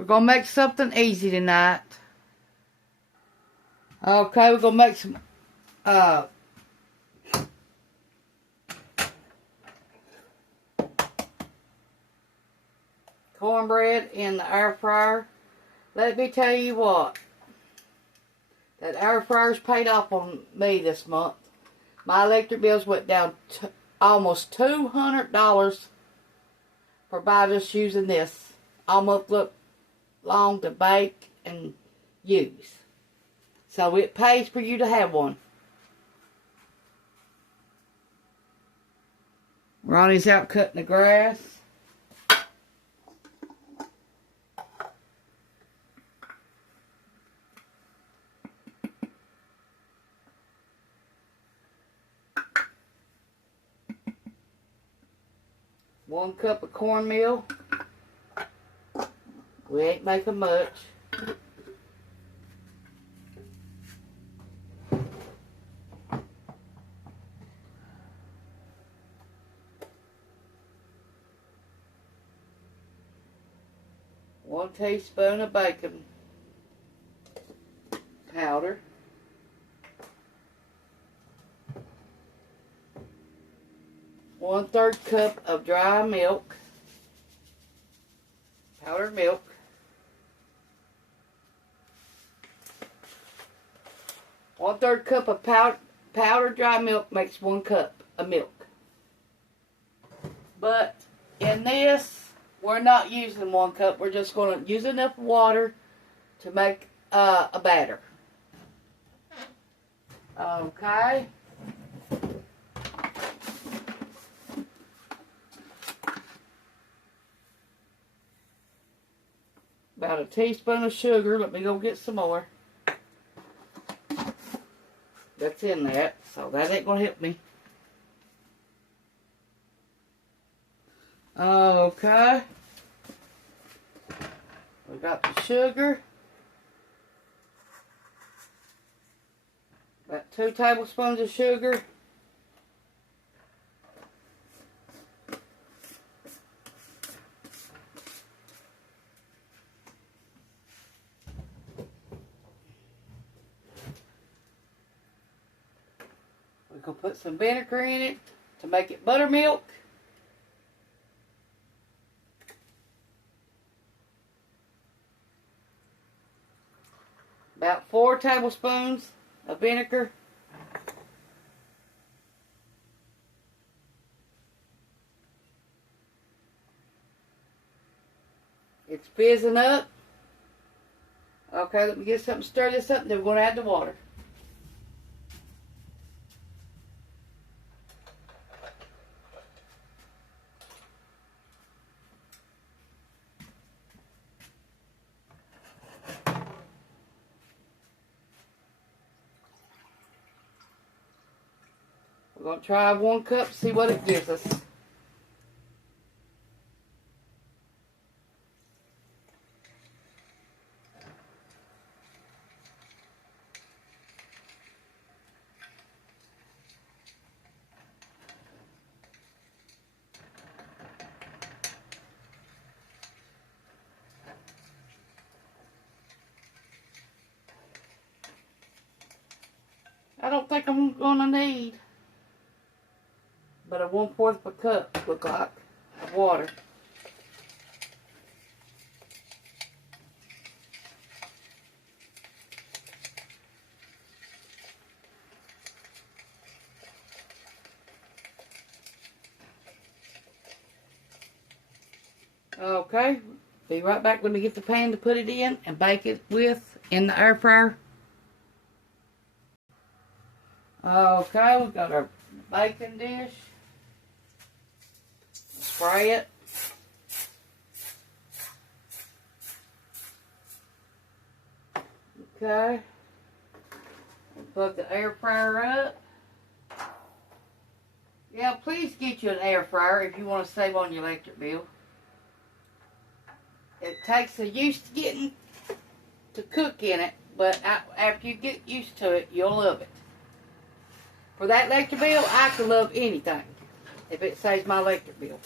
We're going to make something easy tonight. Okay, we're going to make some cornbread in the air fryer. Let me tell you what. That air fryer's paid off on me this month. My electric bills went down to almost $200 for by just using this. Almost look long to bake and use. So it pays for you to have one. Ronnie's out cutting the grass. One cup of cornmeal. We ain't making much. One teaspoon of baking powder. One-third cup of dry milk, powdered milk. One-third cup of powdered dry milk makes 1 cup of milk. But in this, we're not using 1 cup. We're just going to use enough water to make a batter. Okay. About a teaspoon of sugar. Let me go get some more. That's in that, so that ain't going to help me. Okay. We got the sugar. About 2 tablespoons of sugar. We're going to put some vinegar in it to make it buttermilk. About 4 tablespoons of vinegar. It's fizzing up. Okay, let me get something, stir this up, and then we're going to add the water. We're going to try 1 cup, see what it gives us. I don't think I'm going to need but a 1/4 of a cup, look like, of water. Okay, be right back when we get the pan to put it in and bake it with in the air fryer. Okay, we've got our baking dish. Spray it. Okay. Plug the air fryer up. Yeah, please get you an air fryer if you want to save on your electric bill. It takes a used to getting to cook in it, but after you get used to it, you'll love it. For that electric bill, I can love anything if it saves my electric bill.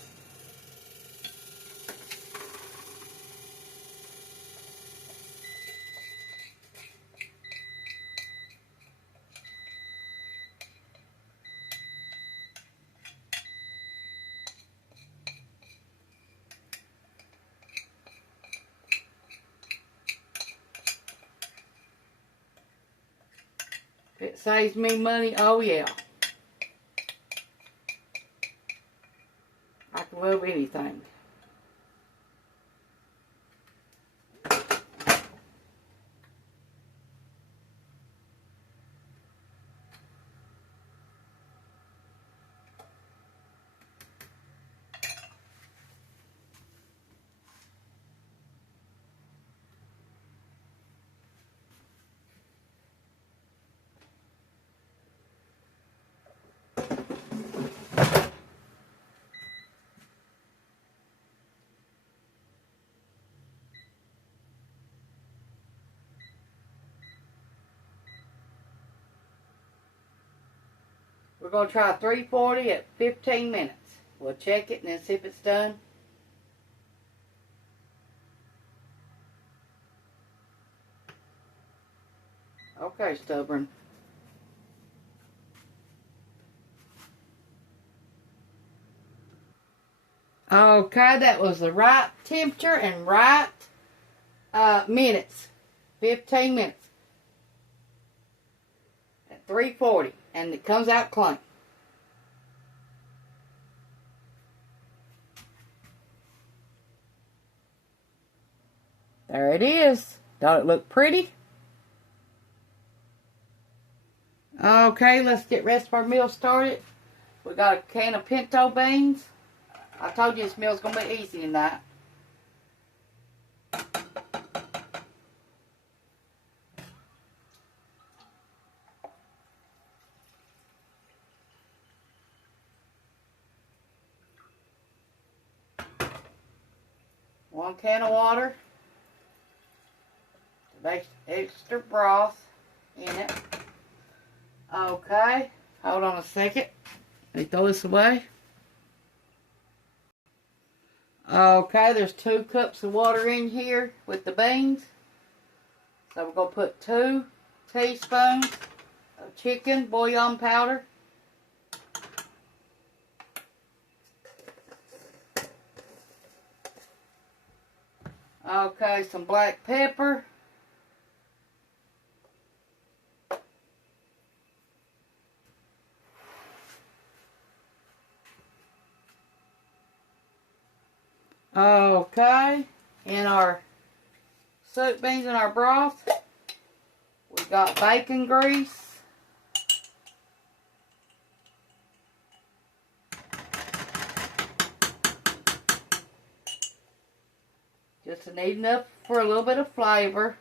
It saves me money, oh yeah. I can love anything. We're going to try 340 at 15 minutes. We'll check it and then see if it's done. Okay, stubborn. Okay, that was the right temperature and right minutes. 15 minutes. At 340. And it comes out clean. There it is. Don't it look pretty? Okay, let's get the rest of our meal started. We got a can of pinto beans. I told you this meal's going to be easy tonight. One can of water. Makes extra broth in it. Okay, hold on a second. Let me throw this away. Okay, there's 2 cups of water in here with the beans. So we're going to put 2 teaspoons of chicken bouillon powder. Okay, some black pepper. Okay, in our soup beans and our broth, we got bacon grease. Just need enough for a little bit of flavor.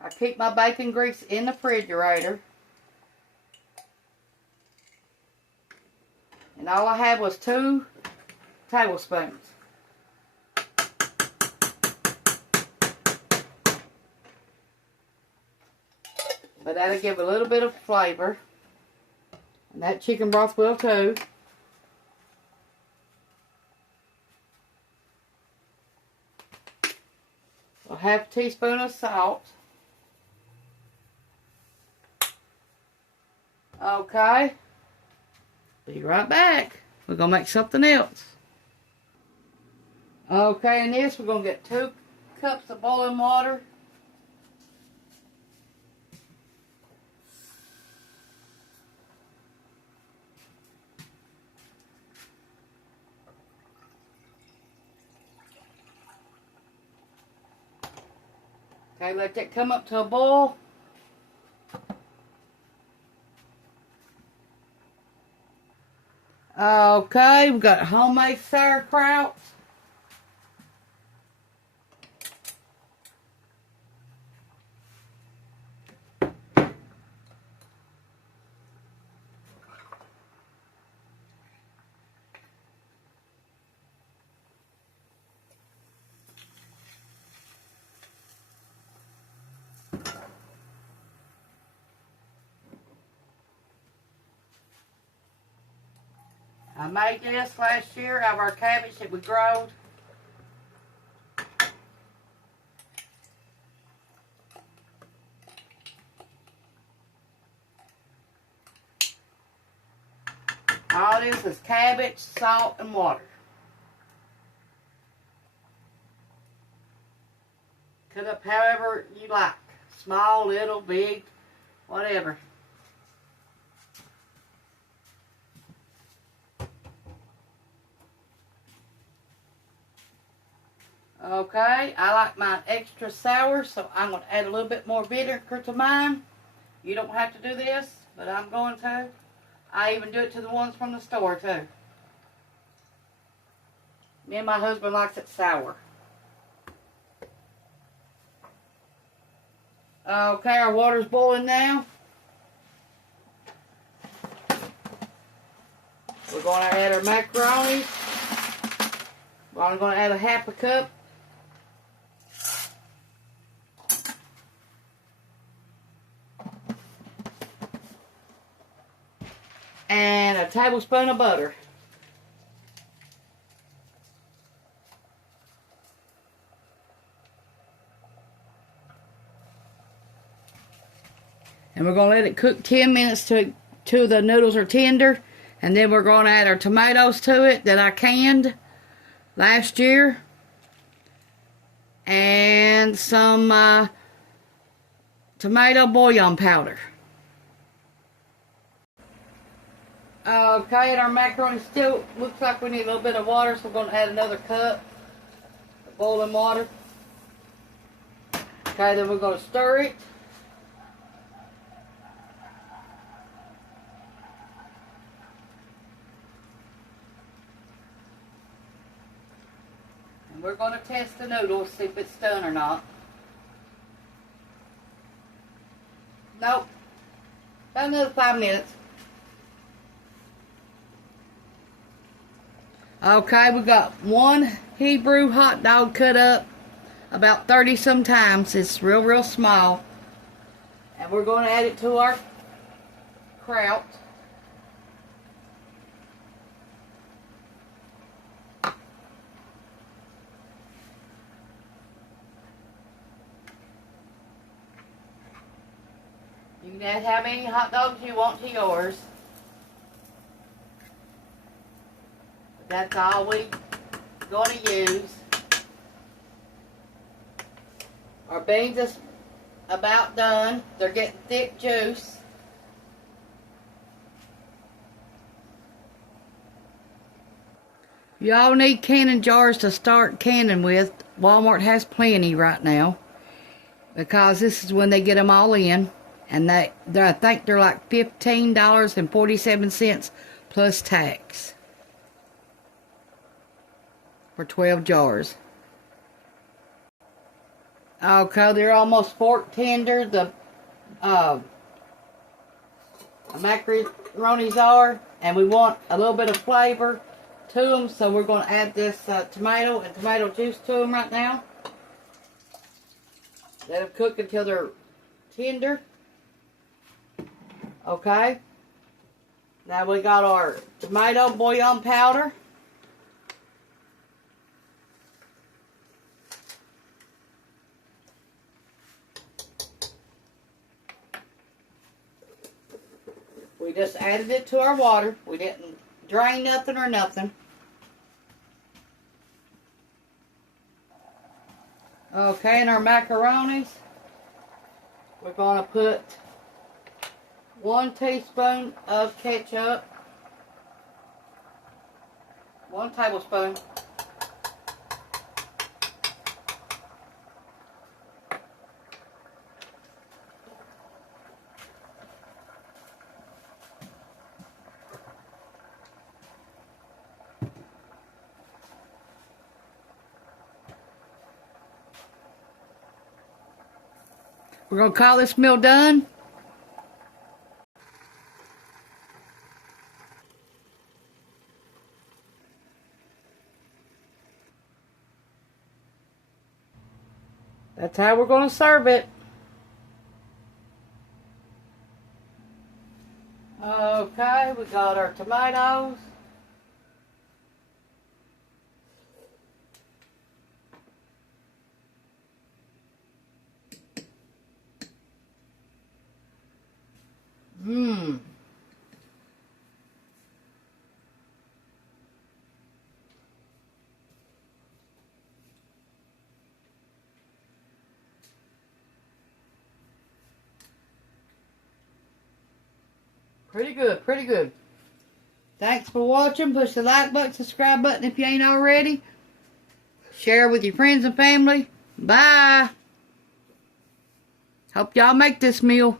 I keep my bacon grease in the refrigerator. And all I had was 2 tablespoons. But that'll give a little bit of flavor. And that chicken broth will too. A half teaspoon of salt. Okay. Be right back. We're going to make something else. Okay, in this we're going to get 2 cups of boiling water. Okay, let that come up to a boil. Okay, we've got homemade sauerkraut. I made this last year out of our cabbage that we growed. All this is cabbage, salt, and water. Cut up however you like. Small, little, big, whatever. Okay, I like mine extra sour, so I'm going to add a little bit more vinegar to mine. You don't have to do this, but I'm going to. I even do it to the ones from the store, too. Me and my husband likes it sour. Okay, our water's boiling now. We're going to add our macaroni. I'm going to add a half a cup. And a tablespoon of butter. And we're going to let it cook 10 minutes till the noodles are tender. And then we're going to add our tomatoes to it that I canned last year. And some tomato bouillon powder. Okay, and our macaroni still looks like we need a little bit of water, so we're going to add another cup of boiling water. Okay, then we're going to stir it. And we're going to test the noodles, see if it's done or not. Nope. About another 5 minutes. Okay, we got one Hebrew hot dog cut up about 30 sometimes. It's real small. And we're going to add it to our kraut. You can add how many hot dogs you want to yours. That's all we're going to use. Our beans is about done. They're getting thick juice. Y'all need canning jars to start canning with. Walmart has plenty right now, because this is when they get them all in. And I think they're like $15.47 plus tax. For 12 jars. Okay, they're almost fork tender. The macaronis are, and we want a little bit of flavor to them, so we're going to add this tomato and tomato juice to them right now. Let them cook until they're tender. Okay. Now we got our tomato bouillon powder. We just added it to our water. We didn't drain nothing or nothing. Okay, and our macaronis, we're going to put 1 teaspoon of ketchup, 1 tablespoon. We're going to call this meal done. That's how we're going to serve it. Okay, we got our tomatoes. Pretty good, pretty good. Thanks for watching. Push the like button, subscribe button if you ain't already. Share with your friends and family. Bye. Hope y'all make this meal.